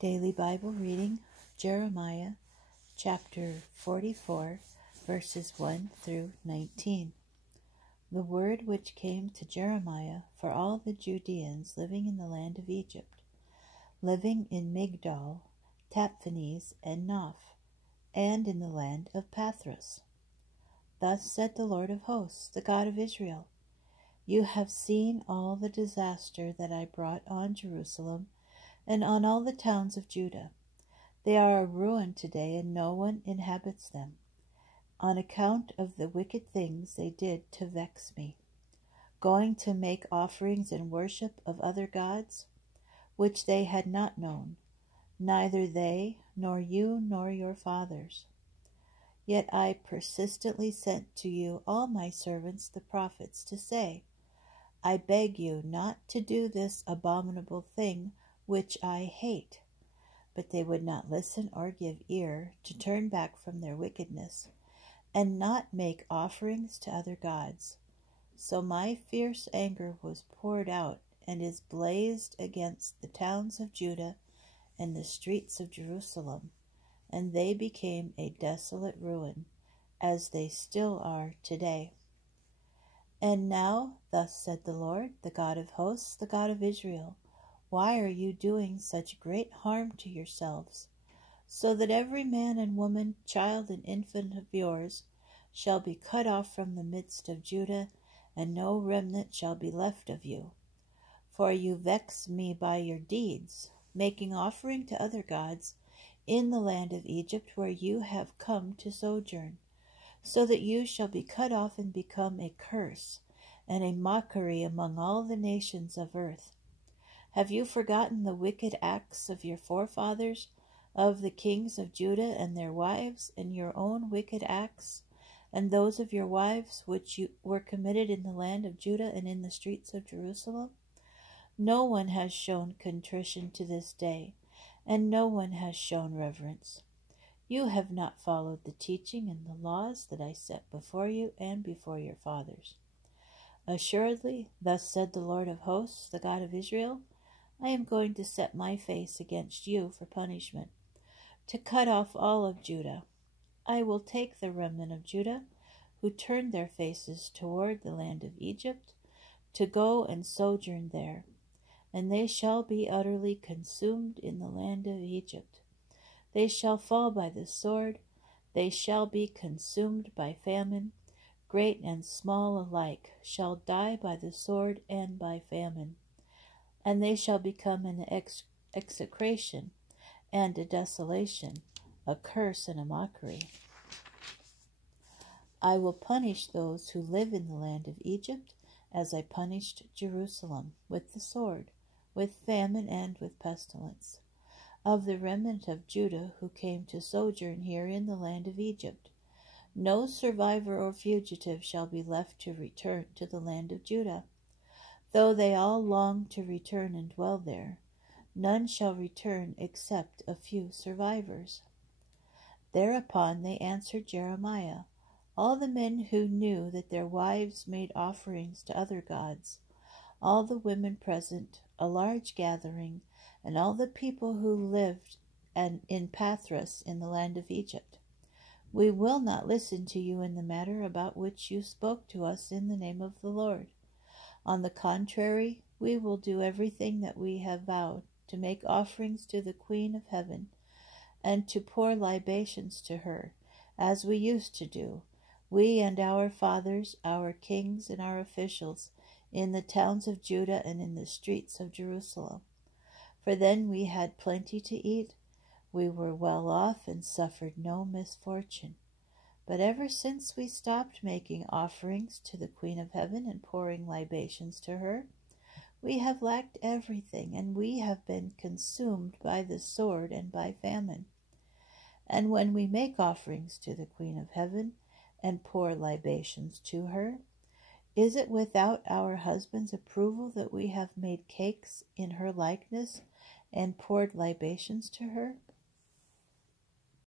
Daily Bible reading, Jeremiah chapter 44, verses 1 through 19. The word which came to Jeremiah for all the Judeans living in the land of Egypt, living in Migdol, Tahpanhes, and Noph, and in the land of Pathros. Thus said the Lord of hosts, the God of Israel, You have seen all the disaster that I brought on Jerusalem and on all the towns of Judah. They are a ruin today, and no one inhabits them, on account of the wicked things they did to vex me, going to make offerings and worship of other gods, which they had not known, neither they, nor you, nor your fathers. Yet I persistently sent to you all my servants the prophets to say, I beg you not to do this abominable thing which I hate. But they would not listen or give ear, to turn back from their wickedness, and not make offerings to other gods. So my fierce anger was poured out, and is blazed against the towns of Judah and the streets of Jerusalem, and they became a desolate ruin, as they still are today. And now, thus said the Lord, the God of hosts, the God of Israel, why are you doing such great harm to yourselves, so that every man and woman, child and infant of yours shall be cut off from the midst of Judah, and no remnant shall be left of you? For you vex me by your deeds, making offering to other gods in the land of Egypt, where you have come to sojourn, so that you shall be cut off and become a curse and a mockery among all the nations of earth. Have you forgotten the wicked acts of your forefathers, of the kings of Judah and their wives, and your own wicked acts, and those of your wives which were committed in the land of Judah and in the streets of Jerusalem? No one has shown contrition to this day, and no one has shown reverence. You have not followed the teaching and the laws that I set before you and before your fathers. Assuredly, thus said the Lord of hosts, the God of Israel, I am going to set my face against you for punishment, to cut off all of Judah. I will take the remnant of Judah, who turned their faces toward the land of Egypt, to go and sojourn there, and they shall be utterly consumed in the land of Egypt. They shall fall by the sword, they shall be consumed by famine, great and small alike shall die by the sword and by famine. And they shall become an execration and a desolation, a curse and a mockery. I will punish those who live in the land of Egypt, as I punished Jerusalem, with the sword, with famine, and with pestilence. Of the remnant of Judah who came to sojourn here in the land of Egypt, no survivor or fugitive shall be left to return to the land of Judah. Though they all long to return and dwell there, none shall return except a few survivors. Thereupon they answered Jeremiah, all the men who knew that their wives made offerings to other gods, all the women present, a large gathering, and all the people who lived in Pathros in the land of Egypt. We will not listen to you in the matter about which you spoke to us in the name of the Lord. On the contrary, we will do everything that we have vowed, to make offerings to the Queen of Heaven, and to pour libations to her, as we used to do, we and our fathers, our kings and our officials, in the towns of Judah and in the streets of Jerusalem. For then we had plenty to eat, we were well off, and suffered no misfortune. But ever since we stopped making offerings to the Queen of Heaven and pouring libations to her, we have lacked everything, and we have been consumed by the sword and by famine. And when we make offerings to the Queen of Heaven and pour libations to her, is it without our husband's approval that we have made cakes in her likeness and poured libations to her?